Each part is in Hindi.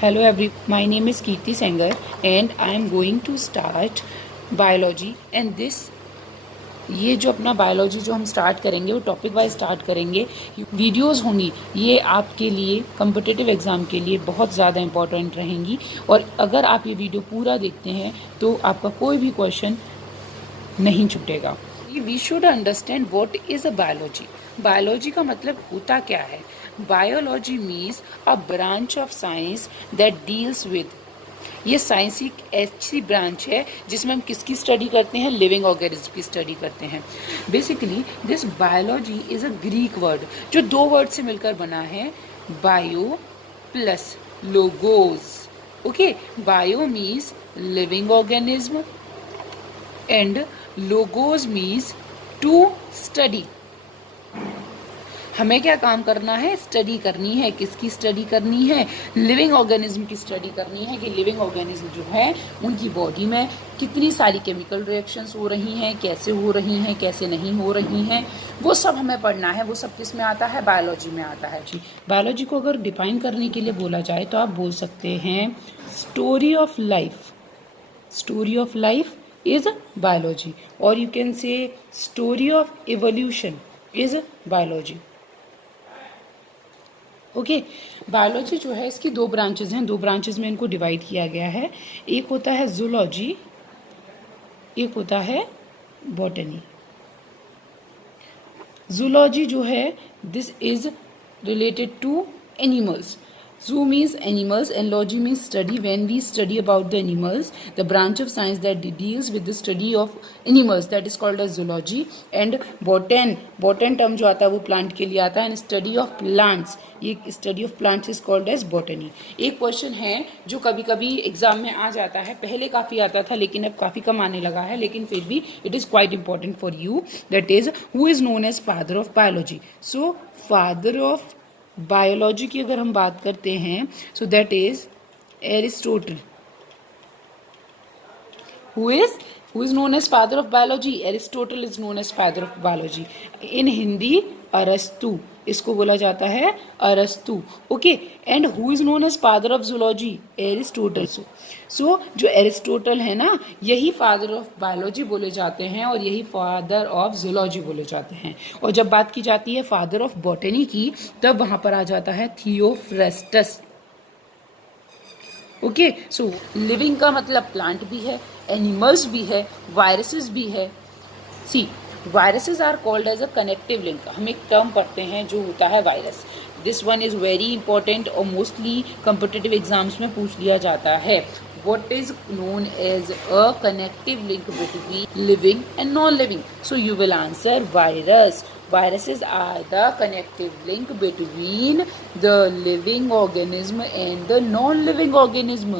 Hello my name is Kirti Sengar and I am going to start biology and this ये जो अपना बायोलॉजी जो हम स्टार्ट करेंगे वो टॉपिक वाइज स्टार्ट करेंगे। वीडियोस होंगी ये आपके लिए कम्पिटिटिव एग्ज़ाम के लिए बहुत ज़्यादा इंपॉर्टेंट रहेंगी और अगर आप ये वीडियो पूरा देखते हैं तो आपका कोई भी क्वेश्चन नहीं छूटेगा। We should understand what is a biology. Biology का मतलब होता क्या है? Biology means a branch of science that deals with, ये साइंस एक ऐसी ब्रांच है जिसमें हम किसकी स्टडी करते हैं? लिविंग ऑर्गेनिज्म की स्टडी करते हैं। Basically this biology is a Greek word जो दो वर्ड से मिलकर बना है, bio plus logos. Okay, bio means living organism and logos means to study. हमें क्या काम करना है? स्टडी करनी है। किसकी स्टडी करनी है? लिविंग ऑर्गेनिज्म की स्टडी करनी है कि लिविंग ऑर्गेनिज्म जो है उनकी बॉडी में कितनी सारी केमिकल रिएक्शंस हो रही हैं, कैसे हो रही हैं, कैसे नहीं हो रही हैं, वो सब हमें पढ़ना है। वो सब किस में आता है? बायोलॉजी में आता है जी। बायोलॉजी को अगर डिफाइन करने के लिए बोला जाए तो आप बोल सकते हैं story of life. Story of life is biology और you can say story of evolution is biology. Okay, biology जो है इसकी दो ब्रांचेज हैं, दो ब्रांचेज में इनको डिवाइड किया गया है। एक होता है जूलॉजी, एक होता है बॉटनी। जूलॉजी जो है this is related to animals. Zoo means animals and logy means study. When we study about the animals, the branch of science that deals with the study of animals, that is called as zoology. And botan term जो आता है वो plant के लिए आता है and study of plants, ये study of plants is called as botany. एक क्वेश्चन है जो कभी कभी एग्जाम में आ जाता है, पहले काफ़ी आता था लेकिन अब काफ़ी कम आने लगा है, लेकिन फिर भी it is quite important for you. That is, who is known as father of biology? So father of biology की अगर हम बात करते हैं so that is Aristotle. Who is known as father of biology? Aristotle is known as father of biology. In Hindi Arastu, इसको बोला जाता है Arastu. Okay, and who is known as father of zoology? Aristotle. So जो एरिस्टोटल है ना, यही फादर ऑफ बायोलॉजी बोले जाते हैं और यही फादर ऑफ जूलॉजी बोले जाते हैं। और जब बात की जाती है फादर ऑफ बॉटनी की, तब वहां पर आ जाता है थियोफ्रेस्टस। ओके, सो लिविंग का मतलब प्लांट भी है, एनिमल्स भी है, वायरसेस भी है। See, viruses are called as a connective link. हम एक टर्म पढ़ते हैं जो होता है virus. This one is very important और मोस्टली कम्पिटिटिव एग्जाम्स में पूछ लिया जाता है। What is known as a connective link between living and non-living? So you will answer virus. Viruses are the connective link between the living organism and the non-living organism.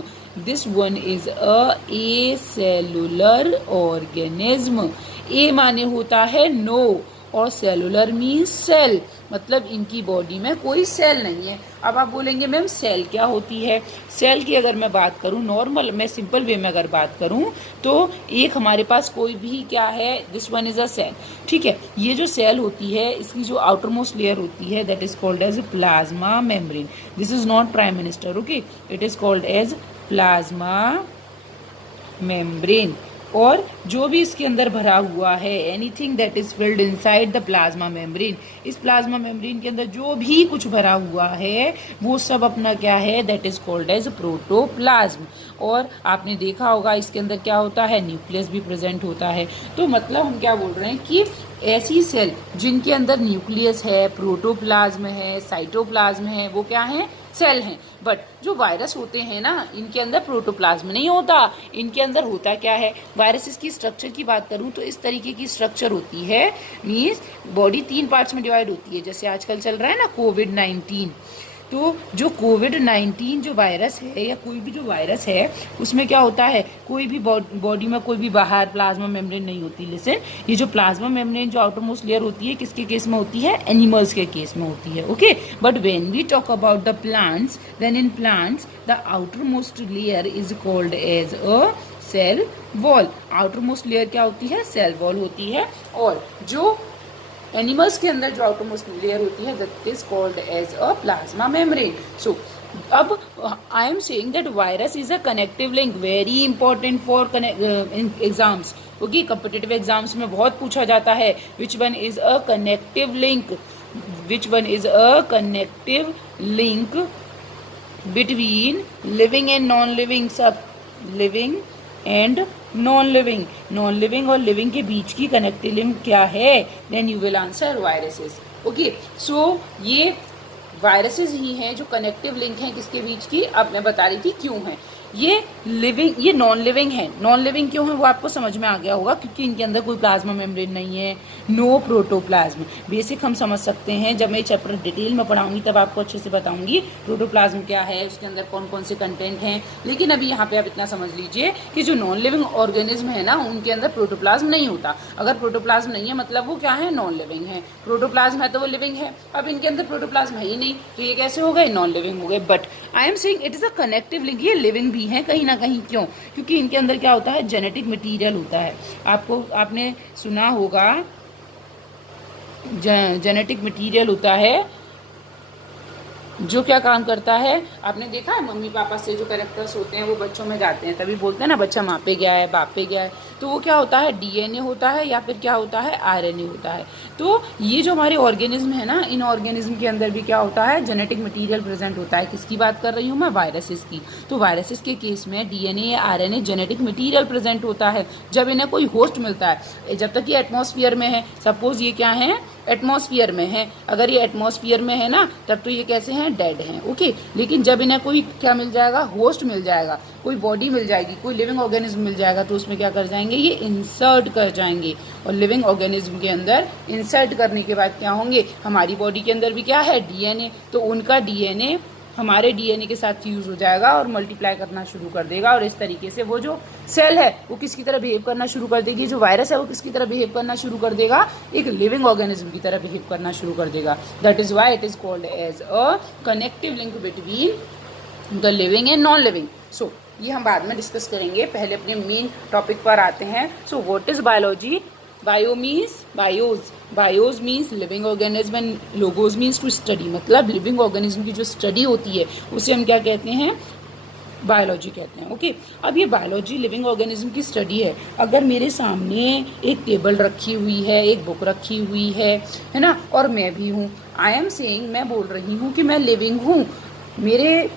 This one is a acellular organism. A माने होता है नो और सेलुलर मीन्स सेल, मतलब इनकी बॉडी में कोई सेल नहीं है। अब आप बोलेंगे मैम सेल क्या होती है? सेल की अगर मैं बात करूं, नॉर्मल मैं सिंपल वे में अगर बात करूं तो एक हमारे पास कोई भी क्या है, this one is a cell. ठीक है, ये जो सेल होती है इसकी जो आउटर मोस्ट लेयर होती है that is called as plasma membrane. This is not prime minister, okay, it is called as plasma membrane. और जो भी इसके अंदर भरा हुआ है, anything that is filled inside the plasma membrane, इस प्लाज्मा मेम्ब्रेन के अंदर जो भी कुछ भरा हुआ है वो सब अपना क्या है, that is called as protoplasm. और आपने देखा होगा इसके अंदर क्या होता है, न्यूक्लियस भी प्रेजेंट होता है। तो मतलब हम क्या बोल रहे हैं कि ऐसी सेल जिनके अंदर न्यूक्लियस है, प्रोटोप्लाज्म है, साइटोप्लाज्म है, वो क्या है, सेल हैं। बट जो वायरस होते हैं ना, इनके अंदर प्रोटोप्लाज्म नहीं होता, इनके अंदर होता क्या है, वायरसेस की स्ट्रक्चर की बात करूं तो इस तरीके की स्ट्रक्चर होती है। मीन्स बॉडी 3 पार्ट्स में डिवाइड होती है। जैसे आजकल चल रहा है ना कोविड-19, तो जो कोविड-19 जो वायरस है या कोई भी जो वायरस है उसमें क्या होता है, कोई भी बॉडी में कोई भी बाहर प्लाज्मा मेम्ब्रेन नहीं होती। लिसन, ये जो प्लाज्मा मेम्ब्रेन जो आउटर मोस्ट लेयर होती है किसके केस में होती है, एनिमल्स के केस में होती है। Okay, but when we talk about the plants, then in plants the outer most layer is called as a cell wall. Outer most layer क्या होती है, सेल वॉल होती है। और जो एनिमल्स के अंदर जो आउटरमोस्ट लेयर होती है that is called as a plasma membrane. So अब I am saying that virus is a connective link, very important for exams. Okay, competitive exams में बहुत पूछा जाता है, which one is a connective link, which one is a connective link between living and non living, सब living and non living, non living और लिविंग के बीच की कनेक्टिव लिंक क्या है, then you will answer viruses. Okay, सो ये वायरसेस ही हैं जो कनेक्टिव लिंक हैं किसके बीच की, अब मैं बता रही थी क्यों है। ये लिविंग, ये नॉन लिविंग है। नॉन लिविंग क्यों है वो आपको समझ में आ गया होगा, क्योंकि इनके अंदर कोई प्लाज्मा मेम्ब्रेन नहीं है, नो प्रोटोप्लाज्म। बेसिक हम समझ सकते हैं, जब मैं चैप्टर डिटेल में पढ़ाऊंगी तब आपको अच्छे से बताऊंगी प्रोटोप्लाज्म क्या है, उसके अंदर कौन कौन से कंटेंट हैं। लेकिन अभी यहाँ पे आप इतना समझ लीजिए कि जो नॉन लिविंग ऑर्गेनिज्म है ना, उनके अंदर प्रोटोप्लाज्म नहीं होता। अगर प्रोटोप्लाज्म नहीं है मतलब वो क्या है, नॉन लिविंग है। प्रोटोप्लाज्म है तो वो लिविंग है। अब इनके अंदर प्रोटोप्लाज्म है ही नहीं, तो ये कैसे हो गए, नॉन लिविंग हो गए। But I am saying it is a connective link, ये लिविंग भी है कहीं ना कहीं। क्यों? क्योंकि इनके अंदर क्या होता है, जेनेटिक मटेरियल होता है। आपने सुना होगा जेनेटिक मटेरियल होता है जो क्या काम करता है। आपने देखा है मम्मी पापा से जो कैरेक्टर्स होते हैं वो बच्चों में जाते हैं, तभी बोलते हैं ना बच्चा माँ पे गया है, बाप पे गया है। तो वो क्या होता है, डीएनए होता है या फिर क्या होता है, आरएनए होता है। तो ये जो हमारे ऑर्गेनिज्म है ना, इन ऑर्गेनिज्म के अंदर भी क्या होता है, जेनेटिक मटीरियल प्रेजेंट होता है। किसकी बात कर रही हूँ मैं, वायरसेस की। तो वायरसेस के केस में डीएनए या आरएनए जेनेटिक मटीरियल प्रेजेंट होता है जब इन्हें कोई होस्ट मिलता है। जब तक ये एटमॉस्फेयर में है, सपोज ये क्या है, एटमॉस्फेयर में है, अगर ये एटमॉस्फेयर में है ना, तब तो ये कैसे हैं, डेड हैं। ओके, लेकिन जब इन्हें कोई क्या मिल जाएगा, होस्ट मिल जाएगा, कोई बॉडी मिल जाएगी, कोई लिविंग ऑर्गेनिज्म मिल जाएगा, तो उसमें क्या कर जाएंगे, ये इंसर्ट कर जाएंगे। और लिविंग ऑर्गेनिज्म के अंदर इंसर्ट करने के बाद क्या होंगे, हमारी बॉडी के अंदर भी क्या है, डीएनए। तो उनका डीएनए हमारे डीएनए के साथ यूज हो जाएगा और मल्टीप्लाई करना शुरू कर देगा। और इस तरीके से वो जो सेल है वो किसकी तरह बिहेव करना शुरू कर देगी, जो वायरस है वो किसकी तरह बिहेव करना शुरू कर देगा, एक लिविंग ऑर्गेनिज्म की तरह बिहेव करना शुरू कर देगा। That is why it is called as a connective link between the living and non living. So ये हम बाद में डिस्कस करेंगे, पहले अपने मेन टॉपिक पर आते हैं। So what is biology? Bio means bios means living organism and logos means to study, मतलब लिविंग ऑर्गेनिज्म की जो स्टडी होती है उसे हम क्या कहते हैं, बायोलॉजी कहते हैं। ओके, अब ये बायोलॉजी लिविंग ऑर्गेनिज्म की स्टडी है। अगर मेरे सामने एक टेबल रखी हुई है, एक बुक रखी हुई है ना, और मैं भी हूँ, आई एम सेइंग, मैं बोल रही हूँ कि मैं लिविंग हूँ, मेरे,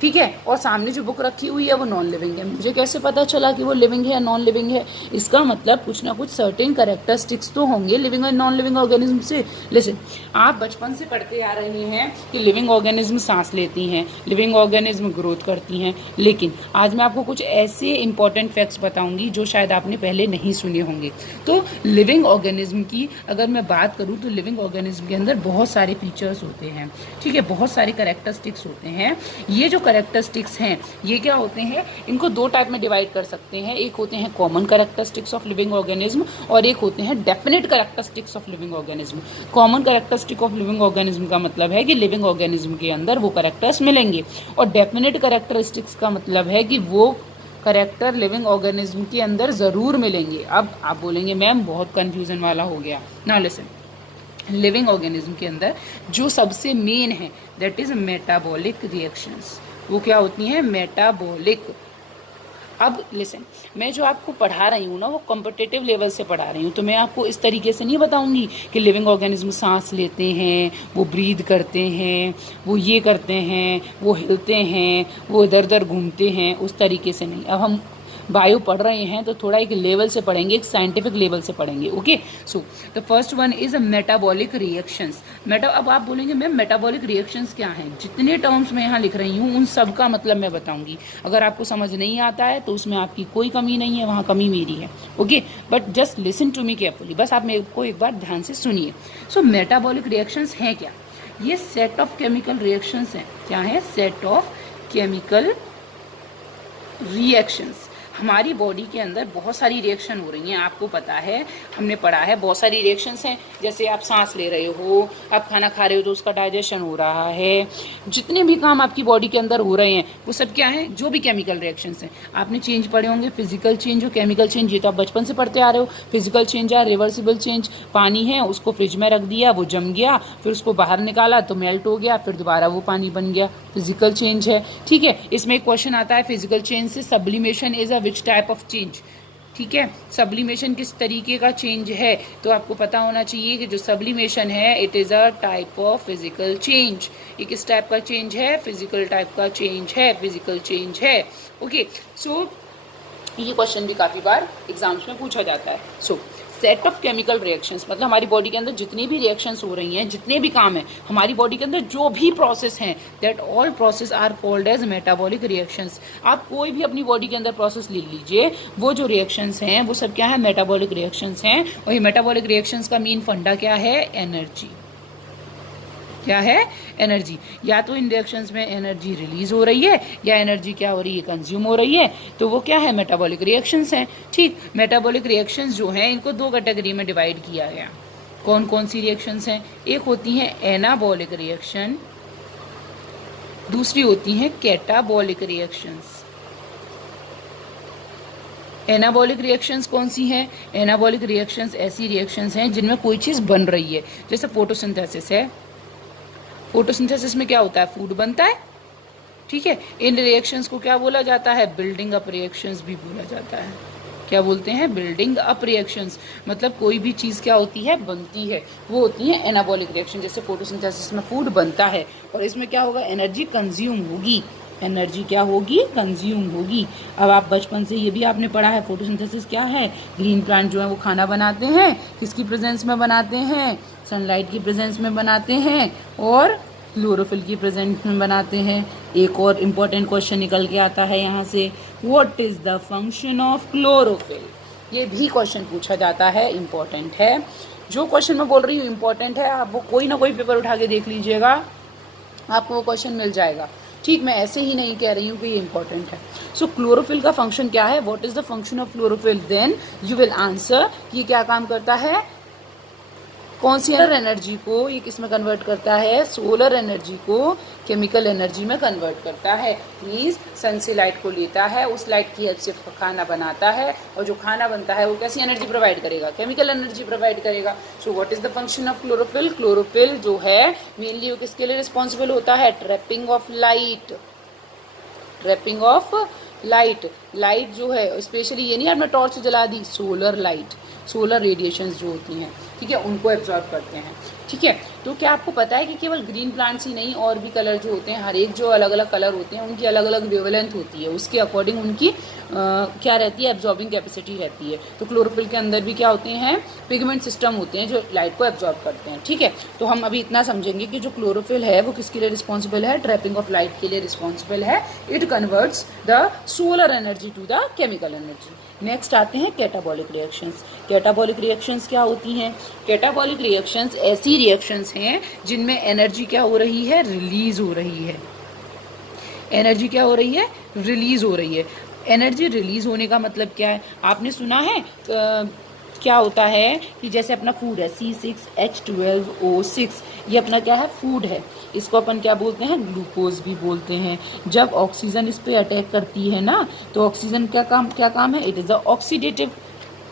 ठीक है, और सामने जो बुक रखी हुई है वो नॉन लिविंग है। मुझे कैसे पता चला कि वो लिविंग है या नॉन लिविंग है? इसका मतलब कुछ ना कुछ सर्टेन कैरेक्टरिस्टिक्स तो होंगे लिविंग और नॉन लिविंग ऑर्गेनिज्म से। लिसन, आप बचपन से पढ़ते आ रहे हैं कि लिविंग ऑर्गेनिज्म सांस लेती हैं, लिविंग ऑर्गेनिज्म ग्रोथ करती हैं, लेकिन आज मैं आपको कुछ ऐसे इंपॉर्टेंट फैक्ट्स बताऊंगी जो शायद आपने पहले नहीं सुने होंगे। तो लिविंग ऑर्गेनिज्म की अगर मैं बात करूँ तो लिविंग ऑर्गेनिज्म के अंदर बहुत सारे फीचर्स होते हैं, ठीक है, बहुत सारे कैरेक्टरिस्टिक्स होते हैं। ये जो कैरेक्टरिस्टिक्स हैं ये क्या होते हैं, इनको दो टाइप में डिवाइड कर सकते हैं। एक होते हैं common characteristics of living organism और एक होते हैं definite characteristics of living organism. Common characteristic of living organism का मतलब है कि लिविंग ऑर्गेनिज्म के अंदर वो कैरेक्टर्स मिलेंगे, और डेफिनेट कैरेक्टरिस्टिक्स का मतलब है कि वो कैरेक्टर लिविंग ऑर्गेनिज्म के अंदर ज़रूर मिलेंगे। अब आप बोलेंगे मैम बहुत कन्फ्यूजन वाला हो गया ना। लिसन, लिविंग ऑर्गेनिज्म के अंदर जो सबसे मेन है दैट इज मेटाबॉलिक रिएक्शंस। वो क्या होती हैं, मेटाबॉलिक। अब लिसन, मैं जो आपको पढ़ा रही हूँ ना वो कॉम्पिटिटिव लेवल से पढ़ा रही हूँ, तो मैं आपको इस तरीके से नहीं बताऊंगी कि लिविंग ऑर्गेनिज्म सांस लेते हैं, वो ब्रीद करते हैं, वो ये करते हैं, वो हिलते हैं, वो इधर उधर घूमते हैं, उस तरीके से नहीं। अब हम बायो पढ़ रहे हैं तो थोड़ा एक लेवल से पढ़ेंगे, एक साइंटिफिक लेवल से पढ़ेंगे। Okay, so the first one is metabolic reactions. अब आप बोलेंगे मैम मेटाबॉलिक रिएक्शंस क्या हैं? जितने टर्म्स मैं यहाँ लिख रही हूँ उन सब का मतलब मैं बताऊंगी। अगर आपको समझ नहीं आता है तो उसमें आपकी कोई कमी नहीं है, वहाँ कमी मेरी है। Okay, but just listen to me carefully, बस आप मेरे को एक बार ध्यान से सुनिए। सो मेटाबॉलिक रिएक्शंस हैं क्या? ये सेट ऑफ केमिकल रिएक्शंस हैं। क्या है? Set of chemical reactions. हमारी बॉडी के अंदर बहुत सारी रिएक्शन हो रही हैं, आपको पता है, हमने पढ़ा है, बहुत सारी रिएक्शंस हैं। जैसे आप सांस ले रहे हो, आप खाना खा रहे हो तो उसका डाइजेशन हो रहा है, जितने भी काम आपकी बॉडी के अंदर हो रहे हैं वो सब क्या है, जो भी केमिकल रिएक्शंस हैं। आपने चेंज पढ़े होंगे, फिजिकल चेंज और केमिकल चेंज, ये तो आप बचपन से पढ़ते आ रहे हो। फिजिकल चेंज या रिवर्सिबल चेंज, पानी है उसको फ्रिज में रख दिया, वो जम गया, फिर उसको बाहर निकाला तो मेल्ट हो गया, फिर दोबारा वो पानी बन गया। फिजिकल चेंज है। ठीक है, इसमें एक क्वेश्चन आता है फिजिकल चेंज से, sublimation is a which type of change. ठीक है, सब्लिमेशन किस तरीके का चेंज है, तो आपको पता होना चाहिए कि जो सब्लिमेशन है it is a type of physical change. ये किस टाइप का चेंज है, फिजिकल टाइप का चेंज है, फिजिकल चेंज है। ओके, सो ये क्वेश्चन भी काफ़ी बार एग्जाम्स में पूछा जाता है। सो सेट ऑफ केमिकल रिएक्शंस, मतलब हमारी बॉडी के अंदर जितनी भी रिएक्शंस हो रही हैं, जितने भी काम हैं हमारी बॉडी के अंदर, जो भी प्रोसेस हैं, that all process are called as metabolic reactions. आप कोई भी अपनी बॉडी के अंदर प्रोसेस ले लीजिए, वो जो रिएक्शंस हैं वो सब क्या है, मेटाबॉलिक रिएक्शंस हैं। और ये मेटाबॉलिक रिएक्शंस का मेन फंडा क्या है, एनर्जी। क्या है, एनर्जी। या तो इन रिएक्शंस में एनर्जी रिलीज हो रही है या एनर्जी क्या हो रही है, कंज्यूम हो रही है, तो वो क्या है, मेटाबॉलिक रिएक्शंस हैं। ठीक, मेटाबॉलिक रिएक्शंस जो हैं इनको दो कैटेगरी में डिवाइड किया गया। कौन कौन सी रिएक्शंस हैं, एक होती हैं एनाबॉलिक रिएक्शन, दूसरी होती हैं कैटाबॉलिक रिएक्शंस। एनाबॉलिक रिएक्शंस कौन सी हैं, एनाबॉलिक रिएक्शंस ऐसी रिएक्शंस हैं जिनमें कोई चीज़ बन रही है, जैसे फोटोसिंथेसिस है। फोटोसिंथेसिस में क्या होता है, फूड बनता है। ठीक है, इन रिएक्शंस को क्या बोला जाता है, बिल्डिंग अप रिएक्शंस भी बोला जाता है। क्या बोलते हैं, बिल्डिंग अप रिएक्शंस। मतलब कोई भी चीज़ क्या होती है, बनती है, वो होती है एनाबॉलिक रिएक्शन। जैसे फोटोसिंथेसिस में फूड बनता है और इसमें क्या होगा, एनर्जी कंज्यूम होगी। एनर्जी क्या होगी, कंज्यूम होगी। अब आप बचपन से ये भी आपने पढ़ा है, फोटोसिंथेसिस क्या है, ग्रीन प्लांट जो है वो खाना बनाते हैं, किसकी प्रेजेंस में बनाते हैं, सनलाइट की प्रेजेंस में बनाते हैं और क्लोरोफिल की प्रेजेंस में बनाते हैं। एक और इम्पॉर्टेंट क्वेश्चन निकल के आता है यहाँ से, what is the function of chlorophyll. ये भी क्वेश्चन पूछा जाता है, इम्पॉर्टेंट है। जो क्वेश्चन मैं बोल रही हूँ इम्पॉर्टेंट है, आप वो कोई ना कोई पेपर उठा के देख लीजिएगा, आपको वो क्वेश्चन मिल जाएगा। ठीक, मैं ऐसे ही नहीं कह रही हूँ कि ये इंपॉर्टेंट है। सो क्लोरोफिल का फंक्शन क्या है, what is the function of chlorophyll, then you will answer. ये क्या काम करता है, कौन सी एनर्जी को ये किस में कन्वर्ट करता है, सोलर एनर्जी को केमिकल एनर्जी में कन्वर्ट करता है। मीन्स सन से लाइट को लेता है, उस लाइट की हेल्प से खाना बनाता है, और जो खाना बनता है वो कैसी एनर्जी प्रोवाइड करेगा, केमिकल एनर्जी प्रोवाइड करेगा। सो what is the function of chlorophyll, chlorophyll जो है मेनली वो किसके लिए रिस्पॉन्सिबल होता है, trapping of light. Trapping of light, light जो है स्पेशली ये नहीं आपने टॉर्च जला दी, सोलर लाइट, सोलर रेडिएशंस जो होती हैं, ठीक है, उनको एब्जॉर्ब करते हैं। ठीक है, तो क्या आपको पता है कि केवल ग्रीन प्लांट्स ही नहीं, और भी कलर जो होते हैं, हर एक जो अलग अलग कलर होते हैं उनकी अलग अलग वेवलेंथ होती है, उसके अकॉर्डिंग उनकी क्या रहती है, एब्जॉर्बिंग कैपेसिटी रहती है। तो क्लोरोफिल के अंदर भी क्या होते हैं, पिगमेंट सिस्टम होते हैं जो लाइट को एब्जॉर्ब करते हैं। ठीक है, तो हम अभी इतना समझेंगे कि जो क्लोरोफिल है वो किसके लिए रिस्पॉन्सिबल है, ट्रैपिंग ऑफ लाइट के लिए रिस्पॉन्सिबल है। It converts the solar energy to the chemical energy. Next आते हैं कैटाबॉलिक रिएक्शंस। कैटाबॉलिक रिएक्शंस क्या होती हैं, कैटाबॉलिक रिएक्शंस ऐसी रिएक्शंस हैं जिनमें एनर्जी क्या हो रही है, रिलीज हो रही है। एनर्जी क्या हो रही है, रिलीज हो रही है। एनर्जी रिलीज होने का मतलब क्या है, आपने सुना है क्या होता है कि जैसे अपना फूड है C6H12O6, ये अपना क्या है, फूड है। इसको अपन क्या बोलते हैं, ग्लूकोज भी बोलते हैं। जब ऑक्सीजन इस पे अटैक करती है ना, तो ऑक्सीजन क्या काम है, it is a oxidative.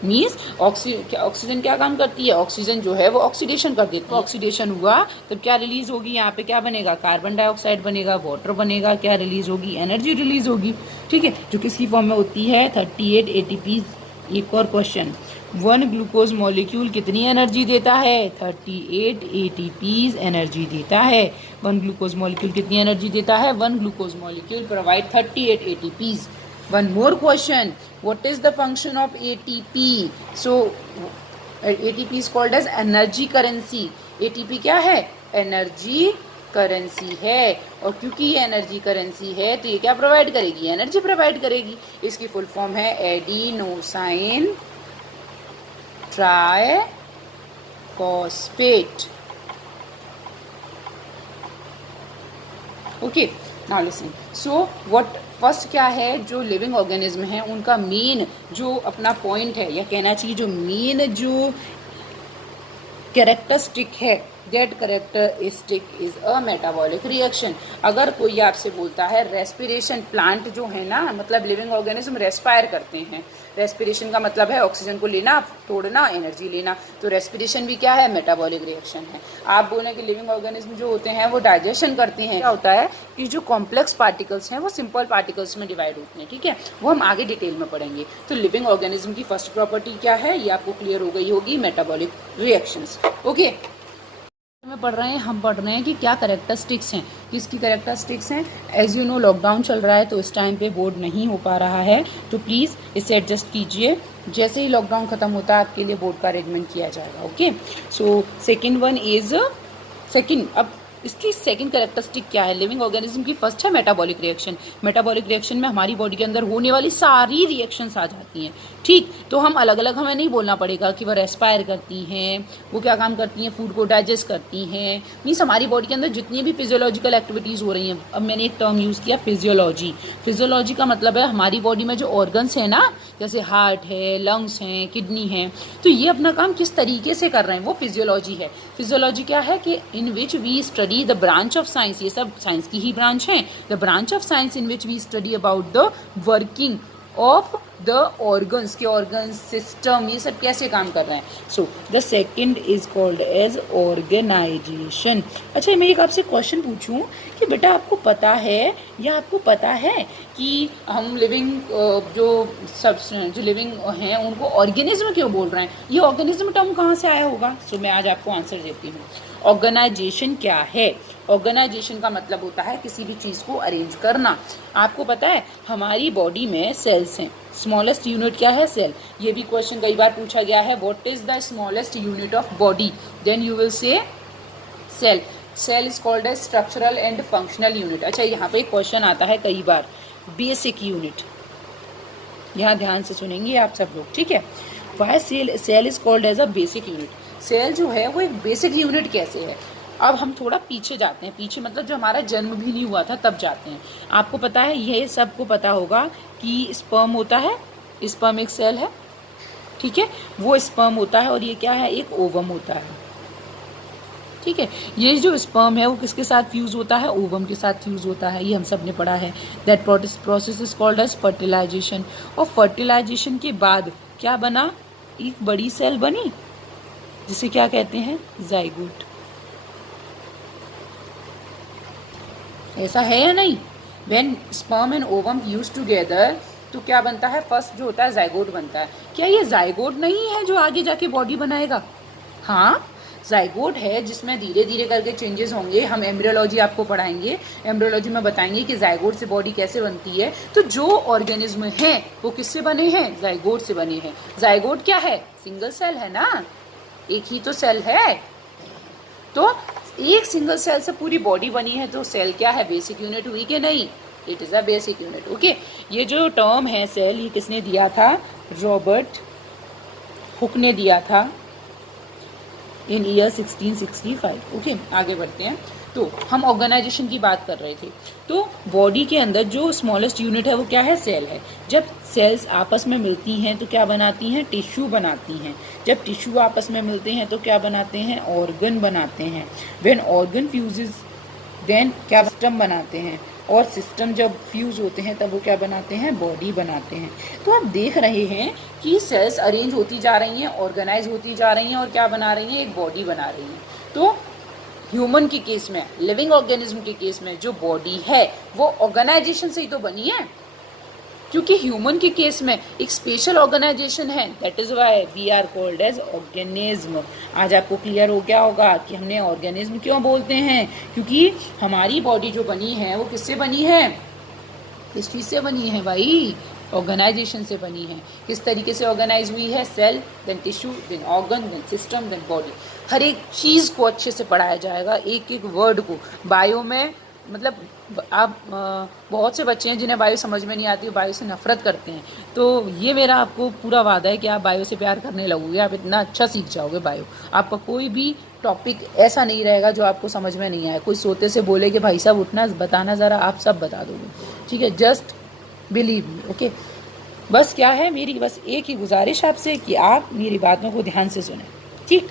Means oxygen क्या काम करती है, ऑक्सीजन जो है वो ऑक्सीडेशन कर देती है। ऑक्सीडेशन हुआ तो क्या रिलीज होगी, यहाँ पे क्या बनेगा, कार्बन डाइऑक्साइड बनेगा, वाटर बनेगा, क्या रिलीज होगी, एनर्जी रिलीज होगी। ठीक है, जो किसकी फॉर्म में होती है, 38 ATP। एक और क्वेश्चन, 1 ग्लूकोज मॉलिक्यूल कितनी एनर्जी देता है, 38 ATPs एनर्जी देता है। 1 ग्लूकोज मॉलिक्यूल कितनी एनर्जी देता है, 1 glucose molecule provide 38 ATPs। One more question, what is the function of ATP? So ATP is called as energy currency. ATP क्या है, एनर्जी करेंसी है, और क्योंकि ये एनर्जी करेंसी है तो ये क्या प्रोवाइड करेगी, एनर्जी प्रोवाइड करेगी। इसकी फुल फॉर्म है adenosine triphosphate. Okay, now listen. So what first क्या है, जो लिविंग ऑर्गेनिज्म है उनका मेन जो अपना पॉइंट है, या कहना चाहिए जो मेन जो कैरेक्टरिस्टिक है, that characteristic is a metabolic reaction. अगर कोई आपसे बोलता है रेस्पिरेशन, प्लांट जो है ना, मतलब लिविंग ऑर्गेनिज्म रेस्पायर करते हैं, रेस्पिरेशन का मतलब है ऑक्सीजन को लेना, तोड़ना, एनर्जी लेना। तो रेस्पिरेशन भी क्या है, मेटाबॉलिक रिएक्शन है। आप बोलें कि लिविंग ऑर्गेनिज्म जो होते हैं वो डाइजेशन करते हैं, क्या होता है कि जो कॉम्प्लेक्स पार्टिकल्स हैं वो सिंपल पार्टिकल्स में डिवाइड होते हैं, ठीक है, वो हम आगे डिटेल में पढ़ेंगे। तो लिविंग ऑर्गेनिज्म की फर्स्ट प्रॉपर्टी क्या है, ये आपको क्लियर हो गई होगी, मेटाबॉलिक रिएक्शंस। ओके, हम पढ़ रहे हैं कि क्या कैरेक्टरिस्टिक्स हैं, किसकी कैरेक्टरिस्टिक्स हैं। एज यू नो लॉकडाउन चल रहा है तो इस टाइम पे बोर्ड नहीं हो पा रहा है, तो प्लीज़ इसे एडजस्ट कीजिए। जैसे ही लॉकडाउन खत्म होता है आपके लिए बोर्ड का अरेंजमेंट किया जाएगा। Okay, so second one is अब इसकी सेकंड कैरेक्टरिस्टिक क्या है, लिविंग ऑर्गेनिज्म की फर्स्ट है मेटाबॉलिक रिएक्शन। मेटाबॉलिक रिएक्शन में हमारी बॉडी के अंदर होने वाली सारी रिएक्शंस आ जाती हैं, ठीक। तो हम अलग अलग, हमें नहीं बोलना पड़ेगा कि वो रेस्पायर करती हैं, वो क्या काम करती हैं, फूड को डाइजेस्ट करती हैं। मीन्स हमारी बॉडी के अंदर जितनी भी फिजियोलॉजिकल एक्टिविटीज़ हो रही हैं, अब मैंने एक टर्म यूज़ किया फिजियोलॉजी। फिजियोलॉजी का मतलब है हमारी बॉडी में जो ऑर्गन्स हैं ना, जैसे हार्ट है, लंग्स हैं, किडनी है, तो ये अपना काम किस तरीके से कर रहे हैं वो फिजियोलॉजी है। फिजियोलॉजी क्या है कि in which we study the branch of science, ये सब साइंस की ही ब्रांच है, the branch of science in which we study about the working of the organs, के ऑर्गन सिस्टम ये सब कैसे काम कर रहे हैं। So the second is called as organisation. अच्छा, मैं एक आपसे क्वेश्चन पूछूं कि बेटा आपको पता है या आपको पता है कि हम लिविंग जो लिविंग हैं उनको ऑर्गेनिज्म क्यों बोल रहे हैं, ये ऑर्गेनिज्म टर्म कहाँ से आया होगा। सो मैं आज आपको आंसर देती हूँ। ऑर्गेनाइजेशन क्या है, ऑर्गेनाइजेशन का मतलब होता है किसी भी चीज़ को अरेंज करना। आपको पता है हमारी बॉडी में सेल्स हैं, स्मॉलेस्ट यूनिट क्या है, सेल। ये भी क्वेश्चन कई बार पूछा गया है, what is the smallest unit of body, then you will say cell. Cell is called as structural and functional unit. अच्छा, यहाँ पे एक क्वेश्चन आता है कई बार, बेसिक यूनिट, यहाँ ध्यान से सुनेंगे आप सब लोग, ठीक है। Why cell is called as a basic unit. Cell जो है वो एक बेसिक यूनिट कैसे है। अब हम थोड़ा पीछे जाते हैं, पीछे मतलब जो हमारा जन्म भी नहीं हुआ था तब जाते हैं। आपको पता है, ये सबको पता होगा कि स्पर्म होता है, स्पर्म एक सेल है, ठीक है, वो स्पर्म होता है और ये क्या है, एक ओवम होता है, ठीक है। ये जो स्पर्म है वो किसके साथ फ्यूज होता है, ओवम के साथ फ्यूज होता है, ये हम सब ने पढ़ा है। That process is called as fertilization. और फर्टिलाइजेशन के बाद क्या बना, एक बड़ी सेल बनी जिसे क्या कहते हैं, जाइगोट। ऐसा है या नहीं, when sperm and ovum fuse together तो क्या बनता है, फर्स्ट जो होता है जाइगोट बनता है। क्या ये जाइगोट नहीं है जो आगे जाके बॉडी बनाएगा, हाँ जाइगोट है जिसमें धीरे धीरे करके चेंजेस होंगे। हम एम्ब्रियोलॉजी आपको पढ़ाएंगे, एम्ब्रियोलॉजी में बताएंगे कि जाइगोट से बॉडी कैसे बनती है। तो जो ऑर्गेनिज्म है वो किससे बने हैं, जाइगोट से बने हैं। जाइगोट क्या है, सिंगल सेल है ना, एक ही तो सेल है, तो एक सिंगल सेल से पूरी बॉडी बनी है, तो सेल क्या है, बेसिक यूनिट हुई कि नहीं, it is a basic unit. Okay, ये जो टर्म है सेल, ये किसने दिया था, रॉबर्ट हुक ने दिया था इन ईयर 1665। ओके, आगे बढ़ते हैं। तो हम ऑर्गेनाइजेशन की बात कर रहे थे, तो बॉडी के अंदर जो स्मॉलेस्ट यूनिट है वो क्या है, सेल है। जब सेल्स आपस में मिलती हैं तो क्या बनाती हैं, टिश्यू बनाती हैं। जब टिश्यू आपस में मिलते हैं तो क्या बनाते हैं, ऑर्गन बनाते हैं। व्हेन ऑर्गन फ्यूजेस देन क्या, सिस्टम बनाते हैं। और सिस्टम जब फ्यूज होते हैं तब वो क्या बनाते हैं, बॉडी बनाते हैं। तो आप देख रहे हैं कि सेल्स अरेंज होती जा रही हैं, ऑर्गेनाइज होती जा रही हैं और क्या बना रही हैं, एक बॉडी बना रही हैं। तो ह्यूमन के केस में, लिविंग ऑर्गेनिज्म के केस में जो बॉडी है वो ऑर्गेनाइजेशन से ही तो बनी है, क्योंकि ह्यूमन के केस में एक स्पेशल ऑर्गेनाइजेशन है, that is why we are called as organism. आज आपको क्लियर हो गया होगा कि हमने ऑर्गेनिज्म क्यों बोलते हैं, क्योंकि हमारी बॉडी जो बनी है वो किससे बनी है, किस चीज़ से बनी है भाई, ऑर्गेनाइजेशन से बनी है। किस तरीके से ऑर्गेनाइज हुई है, cell then tissue then organ then system then body. हर एक चीज़ को अच्छे से पढ़ाया जाएगा, एक एक वर्ड को। बायो में मतलब आप बहुत से बच्चे हैं जिन्हें बायो समझ में नहीं आती, बायो से नफरत करते हैं, तो ये मेरा आपको पूरा वादा है कि आप बायो से प्यार करने लगोगे, आप इतना अच्छा सीख जाओगे बायो। आपका कोई भी टॉपिक ऐसा नहीं रहेगा जो आपको समझ में नहीं आए। कोई सोते से बोले कि भाई साहब उठना बताना ज़रा, आप सब बता दोगे, ठीक है, जस्ट बिलीव मी। ओके, बस क्या है, मेरी बस एक ही गुजारिश आपसे कि आप मेरी बातों को ध्यान से सुने, ठीक।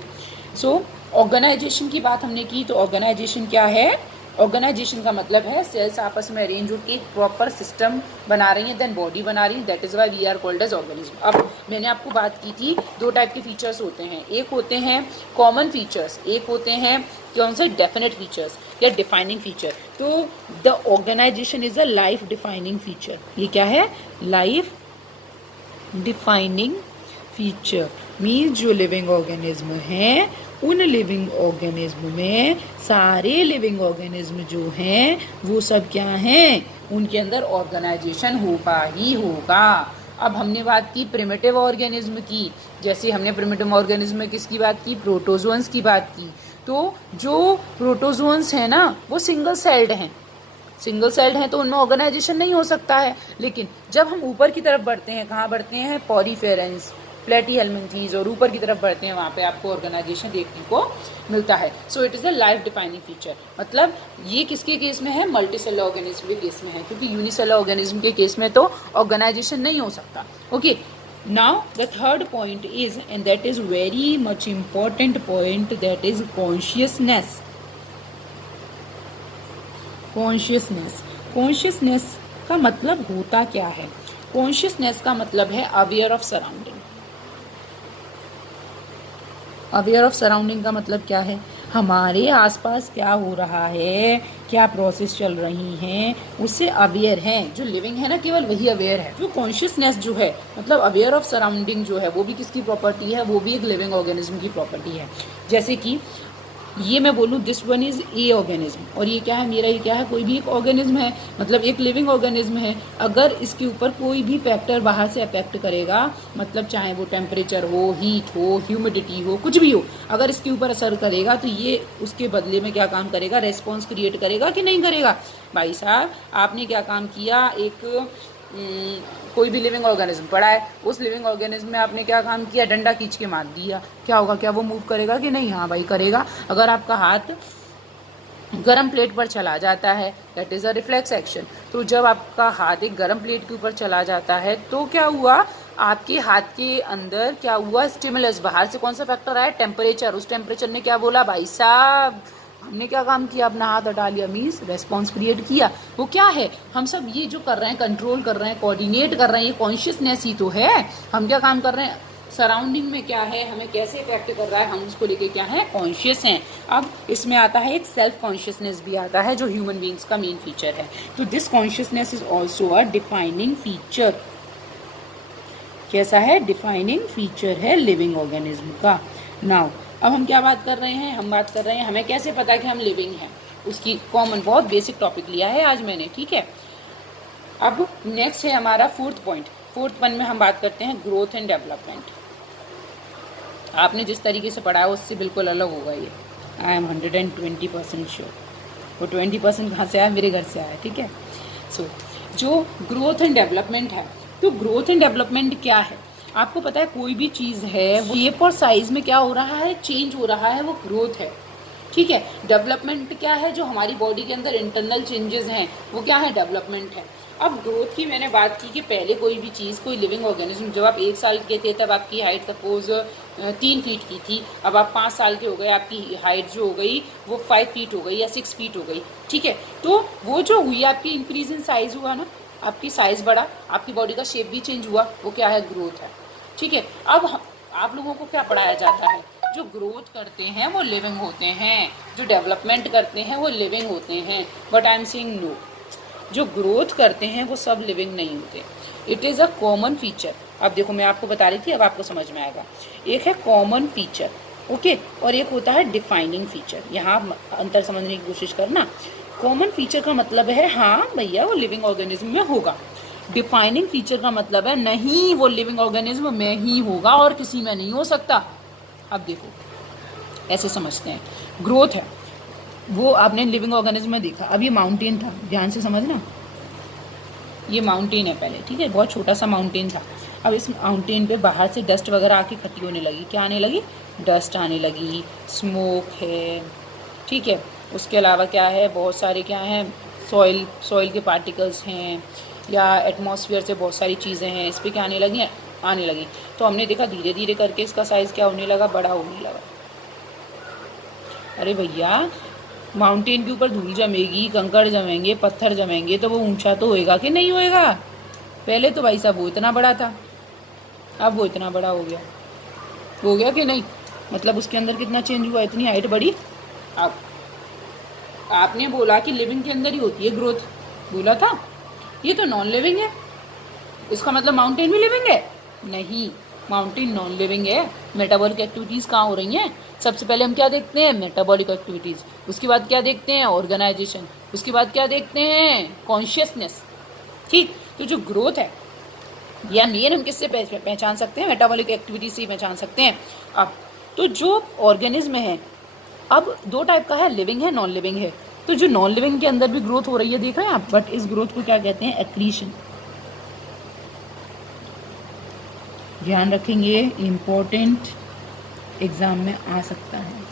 सो ऑर्गेनाइजेशन की बात हमने की, तो ऑर्गेनाइजेशन क्या है, ऑर्गेनाइजेशन का मतलब है सेल्स आपस में अरेंज होकर एक प्रॉपर सिस्टम बना रही हैं, देन बॉडी बना रही हैं, that is why we are called as organism. अब मैंने आपको बात की थी दो टाइप के फीचर्स होते हैं, एक होते हैं कॉमन फीचर्स, एक होते हैं कौन से डेफिनेट फीचर्स या डिफाइनिंग फीचर। तो the organization is a life defining feature. ये क्या है? लाइफ डिफाइनिंग फीचर मीन्स जो लिविंग ऑर्गेनिज्म हैं उन लिविंग ऑर्गेनिज्म में सारे लिविंग ऑर्गेनिज्म जो हैं वो सब क्या हैं? उनके अंदर ऑर्गेनाइजेशन होगा ही होगा। अब हमने बात की प्रिमिटिव ऑर्गेनिज्म की, जैसे हमने प्रिमिटिव ऑर्गेनिज्म में किसकी बात की? प्रोटोजोन्स की बात की। तो जो प्रोटोजोन्स हैं ना वो सिंगल सेल्ड हैं, सिंगल सेल्ड हैं तो उनमें ऑर्गेनाइजेशन नहीं हो सकता है। लेकिन जब हम ऊपर की तरफ बढ़ते हैं, कहाँ बढ़ते हैं? पॉरीफेरेंस, प्लेटीहेल्मिन्थीज और ऊपर की तरफ बढ़ते हैं, वहाँ पे आपको ऑर्गेनाइजेशन देखने को मिलता है। So it is a life defining feature. मतलब ये किसके केस में है? मल्टी सेलर ऑर्गेनिज्म के केस में है, क्योंकि यूनिसेलर ऑर्गेनिज्म के केस में तो ऑर्गेनाइजेशन नहीं हो सकता। Okay, now the third point is, and that is very much important point, that is consciousness. Consciousness, consciousness का मतलब होता क्या है? कॉन्शियसनेस का मतलब है aware of surrounding. Aware of surrounding का मतलब क्या है? हमारे आसपास क्या हो रहा है, क्या प्रोसेस चल रही हैं, उससे अवेयर हैं। जो लिविंग है ना केवल वही अवेयर है। जो कॉन्शियसनेस जो है मतलब अवेयर ऑफ सराउंडिंग जो है वो भी किसकी प्रॉपर्टी है? वो भी एक लिविंग ऑर्गेनिज्म की प्रॉपर्टी है। जैसे कि ये मैं बोलूँ this one is a organism, और ये क्या है? मेरा ये क्या है? कोई भी एक ऑर्गेनिज्म है, मतलब एक लिविंग ऑर्गेनिज्म है। अगर इसके ऊपर कोई भी फैक्टर बाहर से अफेक्ट करेगा, मतलब चाहे वो टेम्परेचर हो, हीट हो, ह्यूमिडिटी हो, कुछ भी हो, अगर इसके ऊपर असर करेगा तो ये उसके बदले में क्या काम करेगा? रेस्पॉन्स क्रिएट करेगा कि नहीं करेगा? भाई साहब आपने क्या काम किया? एक कोई भी लिविंग ऑर्गेनिज्म पड़ा है, उस लिविंग ऑर्गेनिज्म में आपने क्या काम किया? डंडा खींच के मार दिया, क्या होगा? क्या वो मूव करेगा कि नहीं? हाँ भाई करेगा। अगर आपका हाथ गरम प्लेट पर चला जाता है, that is a reflex action. तो जब आपका हाथ एक गरम प्लेट के ऊपर चला जाता है तो क्या हुआ? आपके हाथ के अंदर क्या हुआ? स्टिमुलस, बाहर से कौन सा फैक्टर आया? टेम्परेचर। उस टेम्परेचर ने क्या बोला? भाई साहब हमने क्या काम किया? अपना हाथ हटा लिया, मीन्स रेस्पॉन्स क्रिएट किया। वो क्या है? हम सब ये जो कर रहे हैं, कंट्रोल कर रहे हैं, कोऑर्डिनेट कर रहे हैं, ये कॉन्शियसनेस ही तो है। हम क्या काम कर रहे हैं? सराउंडिंग में क्या है, हमें कैसे इफेक्ट कर रहा है, हम उसको लेके क्या है? कॉन्शियस हैं। अब इसमें आता है एक सेल्फ कॉन्शियसनेस भी आता है जो ह्यूमन बींग्स का मेन फीचर है। तो this consciousness is also a defining feature. कैसा है? डिफाइनिंग फीचर है लिविंग ऑर्गेनिज्म का। नाउ अब हम क्या बात कर रहे हैं? हम बात कर रहे हैं हमें कैसे पता कि हम लिविंग हैं, उसकी कॉमन बहुत बेसिक टॉपिक लिया है आज मैंने, ठीक है। अब नेक्स्ट है हमारा फोर्थ पॉइंट। फोर्थ पॉइंट में हम बात करते हैं ग्रोथ एंड डेवलपमेंट। आपने जिस तरीके से पढ़ा है उससे बिल्कुल अलग होगा ये, आई एम 120% श्योर। वो 20% कहाँ से आया? मेरे घर से आया, ठीक है। सो जो ग्रोथ एंड डेवलपमेंट है, तो ग्रोथ एंड डेवलपमेंट क्या है? आपको पता है कोई भी चीज़ है वो शेप और साइज में क्या हो रहा है? चेंज हो रहा है, वो ग्रोथ है, ठीक है। डेवलपमेंट क्या है? जो हमारी बॉडी के अंदर इंटरनल चेंजेस हैं वो क्या है? डेवलपमेंट है। अब ग्रोथ की मैंने बात की कि पहले कोई भी चीज़, कोई लिविंग ऑर्गेनिज्म, जब आप 1 साल के थे तब आपकी हाइट सपोज 3 फीट की थी, अब आप 5 साल के हो गए, आपकी हाइट जो हो गई वो 5 फीट हो गई या 6 फीट हो गई, ठीक है। तो वो जो हुई आपकी इंक्रीज इन साइज हुआ ना, आपकी साइज बढ़ा, आपकी बॉडी का शेप भी चेंज हुआ, वो क्या है? ग्रोथ है, ठीक है। अब आप लोगों को क्या पढ़ाया जाता है? जो ग्रोथ करते हैं वो लिविंग होते हैं, जो डेवलपमेंट करते हैं वो लिविंग होते हैं, but I am saying no, जो ग्रोथ करते हैं वो सब लिविंग नहीं होते। It is a common feature. अब देखो मैं आपको बता रही थी, अब आपको समझ में आएगा। एक है कॉमन फीचर, ओके, और एक होता है डिफाइनिंग फीचर। यहाँ अंतर समझने की कोशिश करना। कॉमन फीचर का मतलब है हाँ भैया वो लिविंग ऑर्गेनिज्म में होगा। डिफाइनिंग फीचर का मतलब है नहीं, वो लिविंग ऑर्गेनिज्म में ही होगा और किसी में नहीं हो सकता। अब देखो ऐसे समझते हैं, ग्रोथ है वो आपने लिविंग ऑर्गेनिज्म में देखा। अब ये माउंटेन था, ध्यान से समझना, ये माउंटेन है पहले, ठीक है, बहुत छोटा सा माउंटेन था। अब इस माउंटेन पे बाहर से डस्ट वगैरह आके इकट्ठी होने लगी। क्या आने लगी? डस्ट आने लगी, स्मोक है, ठीक है। उसके अलावा क्या है? बहुत सारे क्या हैं? सॉइल के पार्टिकल्स हैं, या एटमॉस्फेयर से बहुत सारी चीज़ें हैं, इस पर क्या आने लगी। तो हमने देखा धीरे धीरे करके इसका साइज़ क्या होने लगा? बड़ा होने लगा। अरे भैया माउंटेन के ऊपर धूल जमेगी, कंकड़ जमेंगे, पत्थर जमेंगे, तो वो ऊंचा तो होएगा कि नहीं होएगा? पहले तो भाई साहब वो इतना बड़ा था, अब वो इतना बड़ा हो गया कि नहीं? मतलब उसके अंदर कितना चेंज हुआ, इतनी हाइट बढ़ी। अब आपने बोला कि लिविंग के अंदर ही होती है ग्रोथ, बोला था। ये तो नॉन लिविंग है, इसका मतलब माउंटेन भी लिविंग है? नहीं, माउंटेन नॉन लिविंग है। मेटाबॉलिक एक्टिविटीज़ कहाँ हो रही हैं? सबसे पहले हम क्या देखते हैं? Metabolic activities. उसके बाद क्या देखते हैं? ऑर्गेनाइजेशन। उसके बाद क्या देखते हैं? कॉन्शियसनेस। ठीक, तो जो ग्रोथ है या मेन हम किससे पहचान सकते हैं? मेटाबॉलिक एक्टिविटी से ही पहचान सकते हैं। अब तो जो ऑर्गेनिज्म है, अब दो टाइप का है, लिविंग है, नॉन लिविंग है। तो जो नॉन लिविंग के अंदर भी ग्रोथ हो रही है, देख रहे हैं आप, बट इस ग्रोथ को क्या कहते हैं? एक्रीशन। ध्यान रखेंगे, इम्पोर्टेंट एग्जाम में आ सकता है।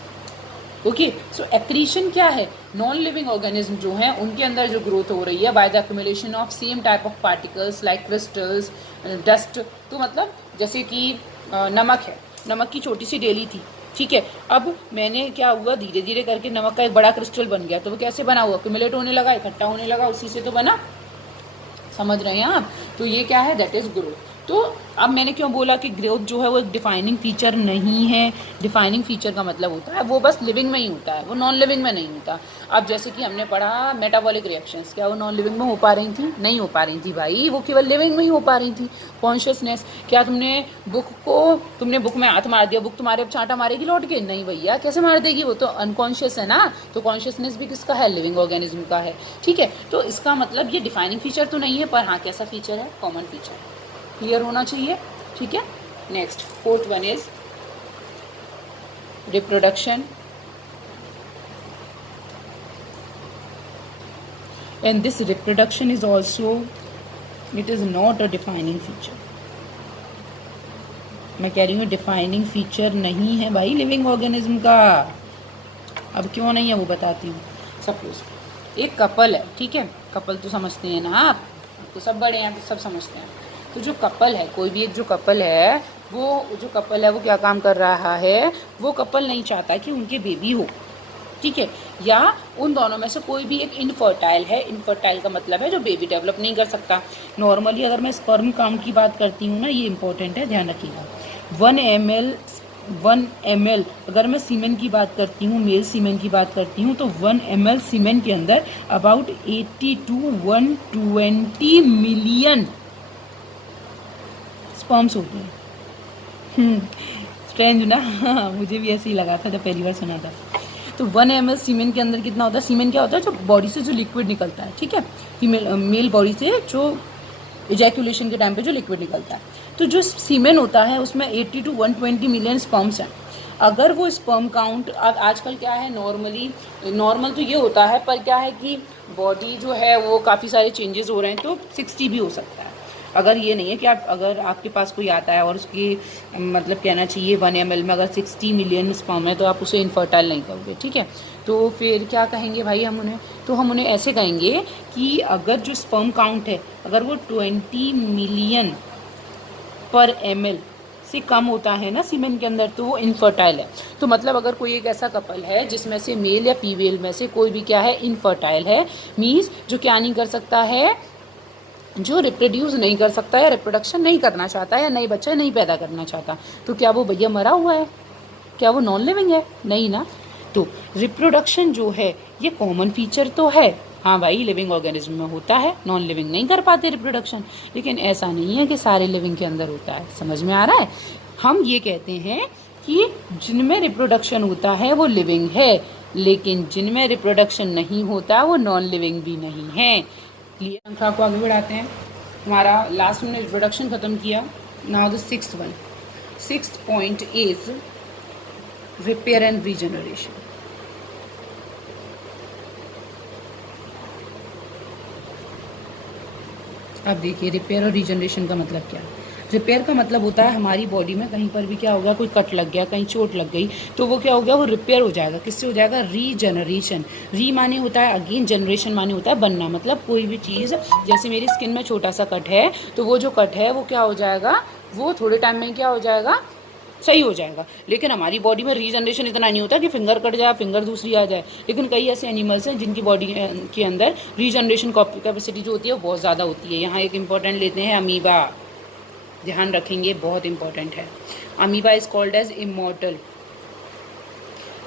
ओके, सो एक्रीशन क्या है? नॉन लिविंग ऑर्गेनिज्म जो हैं उनके अंदर जो ग्रोथ हो रही है by the accumulation of same type of particles like crystals, dust. तो मतलब जैसे कि नमक है, नमक की छोटी सी डेली थी, ठीक है। अब मैंने क्या हुआ, धीरे धीरे करके नमक का एक बड़ा क्रिस्टल बन गया। तो वो कैसे बना हुआ? एक्यूमुलेट होने लगा, इकट्ठा होने लगा, उसी से तो बना। समझ रहे हैं आप? तो ये क्या है? That is growth. तो अब मैंने क्यों बोला कि ग्रोथ जो है वो एक डिफाइनिंग फीचर नहीं है। डिफाइनिंग फीचर का मतलब होता है वो बस लिविंग में ही होता है, वो नॉन लिविंग में नहीं होता। अब जैसे कि हमने पढ़ा मेटाबॉलिक रिएक्शंस, क्या वो नॉन लिविंग में हो पा रही थी? नहीं हो पा रही थी भाई, वो केवल लिविंग में ही हो पा रही थी। कॉन्शियसनेस, क्या तुमने बुक में हाथ मार दिया, बुक तुम्हारे अब चांटा मारेगी लौट के? नहीं भैया, कैसे मार देगी? वो तो अनकॉन्शियस है ना। तो कॉन्शियसनेस भी किसका है? लिविंग ऑर्गेनिज्म का है, ठीक है। तो इसका मतलब ये डिफाइनिंग फीचर तो नहीं है, पर हाँ कैसा फीचर है? Common feature. क्लियर होना चाहिए, ठीक है। Next, fourth one is reproduction. And this reproduction is also, it is not a defining feature. मैं कह रही हूँ डिफाइनिंग फीचर नहीं है भाई लिविंग ऑर्गेनिज्म का। अब क्यों नहीं है वो बताती हूँ। सपोज एक कपल है, ठीक है, कपल तो समझते हैं ना आप, तो सब बड़े हैं तो सब समझते हैं। तो जो कपल है, कोई भी एक जो कपल है, वो क्या काम कर रहा है? वो कपल नहीं चाहता कि उनके बेबी हो, ठीक है। या उन दोनों में से कोई भी एक इनफर्टाइल है। इनफर्टाइल का मतलब है जो बेबी डेवलप नहीं कर सकता। नॉर्मली अगर मैं स्पर्म काउंट की बात करती हूँ ना, ये इंपॉर्टेंट है, ध्यान रखिएगा। 1 ml अगर मैं सीमेन की बात करती हूँ, मेल सीमेन की बात करती हूँ, तो 1 ml सीमेन के अंदर अबाउट 80 to 120 मिलियन स्पर्म्स होते हैं। स्ट्रेंज ना? मुझे भी ऐसे ही लगा था जब पहली बार सुना था। तो 1 ml सीमेन के अंदर कितना होता है? सीमेन क्या होता है? जो बॉडी से जो लिक्विड निकलता है, ठीक है, फीमेल मेल बॉडी से जो इजैक्यूलेशन के टाइम पे जो लिक्विड निकलता है। तो जो सीमेन होता है उसमें 80 to 120 मिलियन स्पर्म्स हैं। अगर वो स्पर्म काउंट, आजकल क्या है, नॉर्मल तो ये होता है, पर क्या है कि बॉडी जो है वो काफ़ी सारे चेंजेस हो रहे हैं, तो 60 भी हो सकता है। अगर ये नहीं है कि अगर आपके पास कोई आता है और उसकी मतलब कहना चाहिए 1 ml में अगर 60 मिलियन स्पर्म है, तो आप उसे इनफर्टाइल नहीं कहोगे, ठीक है। तो फिर क्या कहेंगे भाई हम उन्हें? तो हम उन्हें ऐसे कहेंगे कि अगर जो स्पर्म काउंट है अगर वो 20 मिलियन पर ml से कम होता है ना सीमेन के अंदर, तो वो इनफर्टाइल है। तो मतलब अगर कोई एक ऐसा कपल है जिसमें से मेल या फीमेल में से कोई भी क्या है, इनफर्टाइल है, मीन्स जो क्या नहीं कर सकता है, जो रिप्रोड्यूस नहीं कर सकता या रिप्रोडक्शन नहीं करना चाहता या नए बच्चे नहीं पैदा करना चाहता, तो क्या वो भैया मरा हुआ है? क्या वो नॉन लिविंग है? नहीं ना। तो रिप्रोडक्शन जो है ये कॉमन फीचर तो है, हाँ भाई लिविंग ऑर्गेनिज्म में होता है, नॉन लिविंग नहीं कर पाते रिप्रोडक्शन, लेकिन ऐसा नहीं है कि सारे लिविंग के अंदर होता है। समझ में आ रहा है? हम ये कहते हैं कि जिनमें रिप्रोडक्शन होता है वो लिविंग है, लेकिन जिनमें रिप्रोडक्शन नहीं होता वो नॉन लिविंग भी नहीं है। क्लियर? श्रृंखला को आगे बढ़ाते हैं। हमारा लास्ट हमने रिप्रोडक्शन खत्म किया। Now the sixth point is repair and regeneration. अब देखिए रिपेयर और रीजनरेशन का मतलब क्या है। रिपेयर का मतलब होता है हमारी बॉडी में कहीं पर भी क्या हो गया, कोई कट लग गया, कहीं चोट लग गई, तो वो क्या हो गया, वो रिपेयर हो जाएगा। किससे हो जाएगा? रीजनरेशन। री माने होता है अगेन, जनरेशन माने होता है बनना। मतलब कोई भी चीज़, जैसे मेरी स्किन में छोटा सा कट है, तो वो जो कट है वो क्या हो जाएगा, वो थोड़े टाइम में क्या हो जाएगा, सही हो जाएगा। लेकिन हमारी बॉडी में रीजनरेशन इतना नहीं होता कि फिंगर कट जाए, फिंगर दूसरी आ जाए। लेकिन कई ऐसे एनिमल्स हैं जिनकी बॉडी के अंदर रीजनरेशन कैपेसिटी जो होती है वो बहुत ज़्यादा होती है। यहाँ एक इंपॉर्टेंट लेते हैं अमीबा, ध्यान रखेंगे, बहुत इंपॉर्टेंट है। Amoeba is called as immortal.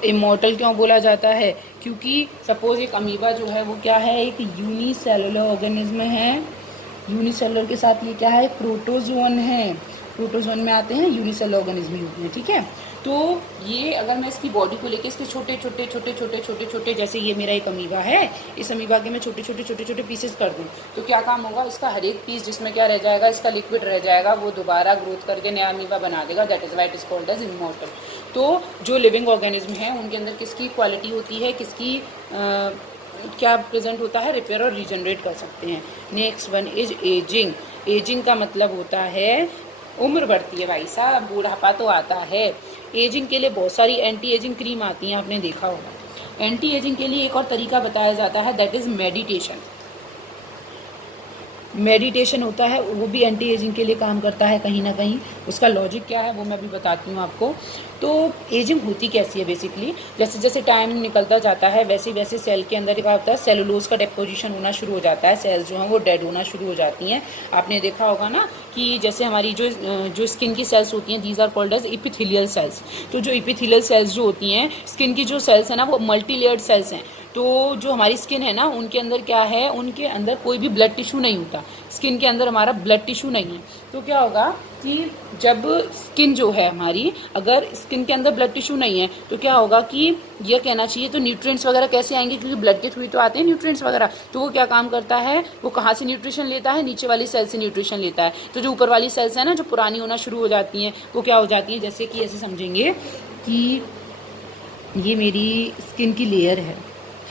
Immortal क्यों बोला जाता है? क्योंकि सपोज एक अमीबा जो है वो क्या है, एक यूनिसेलुलर ऑर्गेनिज्म है। यूनिसेलुलर के साथ ये क्या है, प्रोटोजोन है। प्रोटोजोन में आते हैं यूनिसेलुलर ऑर्गेनिज्म ही होते हैं, ठीक है। तो ये अगर मैं इसकी बॉडी को लेके इसके छोटे छोटे छोटे छोटे छोटे छोटे, जैसे ये मेरा एक अमीबा है, इस अमीबा के मैं छोटे छोटे छोटे छोटे पीसेस कर दूँ तो क्या काम होगा, इसका हर एक पीस जिसमें क्या रह जाएगा, इसका लिक्विड रह जाएगा, वो दोबारा ग्रोथ करके नया अमीबा बना देगा। That is why it is called as immortal. तो जो लिविंग ऑर्गेनिज्म है उनके अंदर किसकी क्वालिटी होती है, किसकी क्या प्रेजेंट होता है, रिपेयर और रीजनरेट कर सकते हैं। Next one is ageing. Ageing का मतलब होता है उम्र बढ़ती है भाई साहब, बूढ़ापा तो आता है। एजिंग के लिए बहुत सारी एंटी एजिंग क्रीम आती हैं, आपने देखा होगा। एंटी एजिंग के लिए एक और तरीका बताया जाता है, दैट इज़ मेडिटेशन। मेडिटेशन होता है, वो भी एंटी एजिंग के लिए काम करता है कहीं ना कहीं। उसका लॉजिक क्या है वो मैं भी बताती हूँ आपको। तो एजिंग होती कैसी है बेसिकली, जैसे जैसे टाइम निकलता जाता है वैसे वैसे सेल के अंदर क्या होता है, सेलुलोज का डेपोजिशन होना शुरू हो जाता है। सेल्स जो हैं वो डेड होना शुरू हो जाती हैं। आपने देखा होगा ना कि जैसे हमारी जो स्किन की सेल्स होती हैं, these are called as epithelial cells. तो जो इपिथेलियल सेल्स जो होती हैं, स्किन की जो सेल्स हैं ना, वो मल्टी लेयर्ड सेल्स हैं। तो जो हमारी स्किन है ना, उनके अंदर क्या है, उनके अंदर कोई भी ब्लड टिश्यू नहीं होता। स्किन के अंदर हमारा ब्लड टिश्यू नहीं है। तो क्या होगा कि जब स्किन जो है हमारी, अगर स्किन के अंदर ब्लड टिश्यू नहीं है तो क्या होगा कि यह कहना चाहिए तो न्यूट्रिएंट्स वगैरह कैसे आएंगे, क्योंकि ब्लड के थ्रू तो आते हैं न्यूट्रिएंट्स वगैरह। तो वो क्या काम करता है, वो कहाँ से न्यूट्रिशन लेता है, नीचे वाली सेल से न्यूट्रिशन लेता है। तो जो ऊपर वाली सेल्स है ना, जो पुरानी होना शुरू हो जाती हैं, वो क्या हो जाती हैं, जैसे कि ऐसे समझेंगे कि ये मेरी स्किन की लेयर है,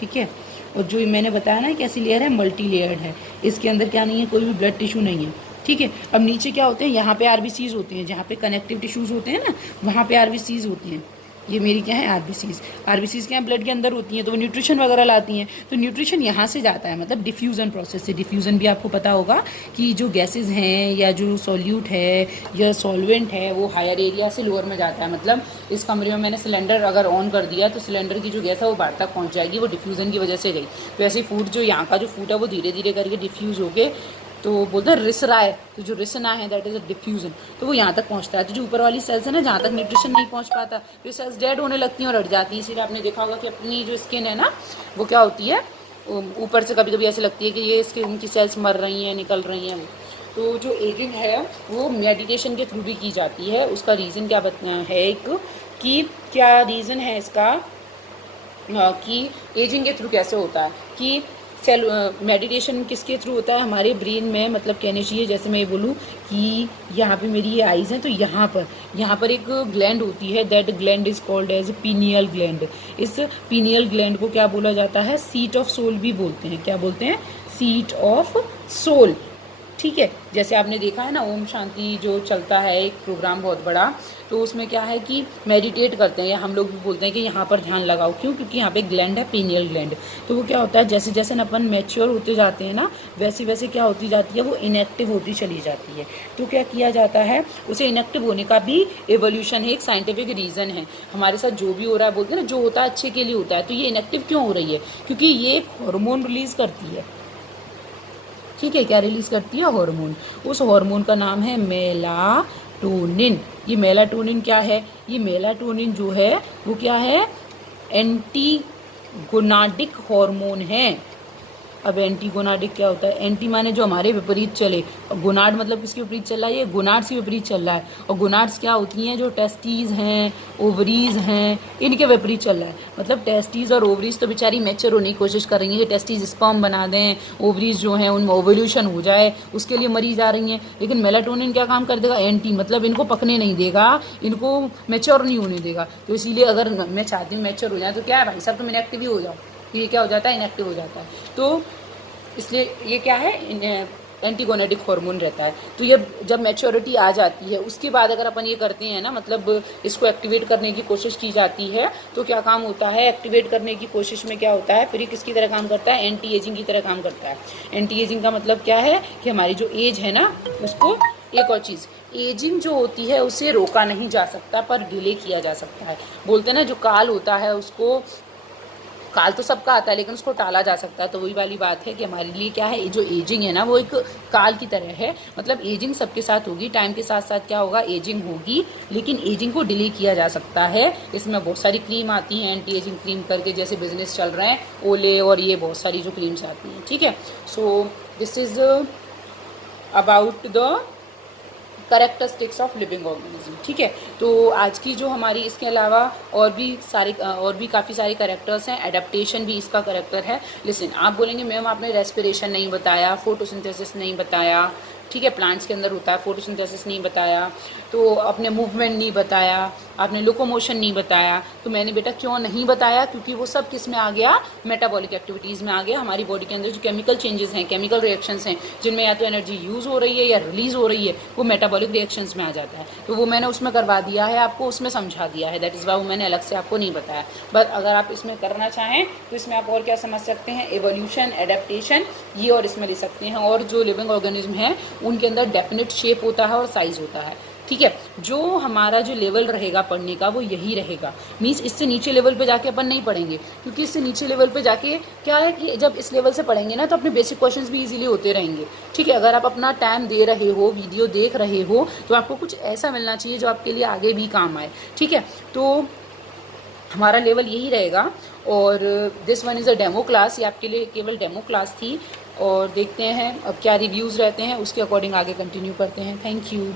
ठीक है। और जो मैंने बताया ना कैसी लेयर है, मल्टी लेयर्ड है। इसके अंदर क्या नहीं है, कोई भी ब्लड टिश्यू नहीं है, ठीक है। अब नीचे क्या होते हैं, यहाँ पे आरबीसीज होते हैं, जहाँ पे कनेक्टिव टिश्यूज होते हैं ना, वहाँ पे आरबीसीज होती हैं। ये मेरी क्या है, आरबीसीज। आरबीसीज क्या है, ब्लड के अंदर होती हैं, तो वो न्यूट्रिशन वगैरह लाती हैं। तो न्यूट्रिशन यहाँ से जाता है, मतलब डिफ्यूज़न प्रोसेस से। डिफ्यूज़न भी आपको पता होगा कि जो गैसेज हैं या जो सॉल्यूट है या सॉल्वेंट है, वो हायर एरिया से लोअर में जाता है। मतलब इस कमरे में मैंने सिलेंडर अगर ऑन कर दिया तो सिलेंडर की जो गैस है वो बाहर तक पहुँच जाएगी, वो डिफ्यूज़न की वजह से गई। तो ऐसे फूड जो यहाँ का जो फूड है वो धीरे धीरे करके डिफ्यूज़ होके, तो बोलते हैं रिस रहा है, तो जो रिसना है दैट इज अ डिफ्यूजन, तो वो यहाँ तक पहुँचता है। तो जो ऊपर वाली सेल्स है ना, जहाँ तक न्यूट्रिशन नहीं पहुँच पाता, तो ये सेल्स डेड होने लगती हैं और हट जाती हैं। इसीलिए आपने देखा होगा कि अपनी जो स्किन है ना, वो क्या होती है, ऊपर से कभी कभी ऐसे लगती है कि ये स्किन की सेल्स मर रही हैं, निकल रही हैं। तो जो एजिंग है वो मेडिटेशन के थ्रू भी की जाती है। उसका रीज़न क्या है, एक कि क्या रीज़न है इसका कि एजिंग के थ्रू कैसे होता है, कि सेल मेडिटेशन किसके थ्रू होता है, हमारे ब्रेन में। मतलब कहने चाहिए, जैसे मैं ये बोलूँ कि यहाँ पे मेरी ये आइज़ हैं, तो यहाँ पर एक ग्लैंड होती है, that gland is called as pineal gland. इस पीनियल ग्लैंड को क्या बोला जाता है, सीट ऑफ सोल भी बोलते हैं। क्या बोलते हैं, सीट ऑफ सोल, ठीक है। जैसे आपने देखा है ना, ओम शांति जो चलता है एक प्रोग्राम बहुत बड़ा, तो उसमें क्या है कि मेडिटेट करते हैं, या हम लोग भी बोलते हैं कि यहाँ पर ध्यान लगाओ। क्यों? क्योंकि यहाँ पे ग्लैंड है, पीनियल ग्लैंड। तो वो क्या होता है, जैसे जैसे अपन मैच्योर होते जाते हैं ना, वैसे वैसे क्या होती जाती है, वो इनएक्टिव होती चली जाती है। तो क्या किया जाता है, उसे इनएक्टिव होने का भी एवोल्यूशन है, एक साइंटिफिक रीज़न है। हमारे साथ जो भी हो रहा है, बोलते हैं ना, जो होता है अच्छे के लिए होता है। तो ये इनएक्टिव क्यों हो रही है, क्योंकि ये एक हार्मोन रिलीज करती है, ठीक है। क्या रिलीज करती है, हार्मोन। उस हार्मोन का नाम है मेलाटोनिन। ये मेलाटोनिन क्या है, ये मेलाटोनिन जो है वो क्या है, एंटीगोनाडिक हार्मोन है। अब एंटीगोनाडिक क्या होता है, एंटी माने जो हमारे विपरीत चले, और गोनाड मतलब किसके विपरीत चल रहा है, ये गोनाड्स के विपरीत चल रहा है। और गोनाड्स क्या होती हैं, जो टेस्टीज हैं, ओवरीज हैं, इनके विपरीत चल रहा है। मतलब टेस्टीज और ओवरीज तो बेचारी मैच्योर होने की कोशिश कर रही हैं कि टेस्टीज स्पर्म बना दें, ओवरीज जो हैं उनमें ओवल्यूशन हो जाए, उसके लिए मरी जा रही हैं। लेकिन मेलाटोनिन क्या काम कर देगा, एंटी, मतलब इनको पकने नहीं देगा, इनको मैच्योर नहीं होने देगा। तो इसीलिए अगर मैं चाहती हूँ मैच्योर हो जाए, तो क्या है भाई साहब, तुम इनएक्टिव ही हो जाओ, ये क्या हो जाता है, इनएक्टिव हो जाता है। तो इसलिए ये क्या है, एंटीगोनेटिक हार्मोन रहता है। तो ये जब मैच्योरिटी आ जाती है, उसके बाद अगर अपन ये करते हैं ना, मतलब इसको एक्टिवेट करने की कोशिश की जाती है, तो क्या काम होता है, एक्टिवेट करने की कोशिश में क्या होता है, फिर ये किसकी तरह काम करता है, एंटी एजिंग की तरह काम करता है। एंटी एजिंग का मतलब क्या है कि हमारी जो एज है ना, उसको एक और चीज़, एजिंग जो होती है उसे रोका नहीं जा सकता पर डिले किया जा सकता है। बोलते हैं ना जो काल होता है उसको, काल तो सबका आता है लेकिन उसको टाला जा सकता है। तो वही वाली बात है कि हमारे लिए क्या है, जो एजिंग है ना वो एक काल की तरह है। मतलब एजिंग सबके साथ होगी, टाइम के साथ साथ क्या होगा, एजिंग होगी, लेकिन एजिंग को डिले किया जा सकता है। इसमें बहुत सारी क्रीम आती हैं, एंटी एजिंग क्रीम करके, जैसे बिजनेस चल रहे हैं ओले और ये बहुत सारी जो क्रीम्स आती हैं, ठीक है। So this is about the characteristics of living organism, ठीक है। तो आज की जो हमारी, इसके अलावा और भी काफ़ी सारे करेक्टर्स हैं। एडेप्टेशन भी इसका करेक्टर है। लिसन, आप बोलेंगे मैम आपने रेस्पिरेशन नहीं बताया, फोटोसिंथेसिस नहीं बताया, ठीक है, प्लांट्स के अंदर होता है, फोटोसिंथेसिस नहीं बताया, तो आपने मूवमेंट नहीं बताया, आपने लोकोमोशन नहीं बताया। तो मैंने बेटा क्यों नहीं बताया, क्योंकि वो सब किस में आ गया, मेटाबॉलिक एक्टिविटीज़ में आ गया। हमारी बॉडी के अंदर जो केमिकल चेंजेस हैं, केमिकल रिएक्शंस हैं, जिनमें या तो एनर्जी यूज़ हो रही है या रिलीज़ हो रही है, वो मेटाबॉलिक रिएक्शंस में आ जाता है। तो वो मैंने उसमें करवा दिया है आपको, उसमें समझा दिया है, दैट इज़ वाई मैंने अलग से आपको नहीं बताया। बट अगर आप इसमें करना चाहें तो इसमें आप और क्या समझ सकते हैं, एवोल्यूशन, एडेप्टेशन, ये और इसमें ले सकते हैं। और जो लिविंग ऑर्गेनिज्म है उनके अंदर डेफिनेट शेप होता है और साइज़ होता है, ठीक है। जो हमारा जो लेवल रहेगा पढ़ने का वो यही रहेगा, मीन्स इससे नीचे लेवल पे जाके अपन नहीं पढ़ेंगे, क्योंकि इससे नीचे लेवल पे जाके क्या है कि जब इस लेवल से पढ़ेंगे ना तो अपने बेसिक क्वेश्चंस भी इजीली होते रहेंगे, ठीक है। अगर आप अपना टाइम दे रहे हो, वीडियो देख रहे हो, तो आपको कुछ ऐसा मिलना चाहिए जो आपके लिए आगे भी काम आए, ठीक है। तो हमारा लेवल यही रहेगा। और this one is a demo class, ये आपके लिए केवल डेमो क्लास थी। और देखते हैं अब क्या रिव्यूज़ रहते हैं, उसके अकॉर्डिंग आगे कंटिन्यू करते हैं। Thank you.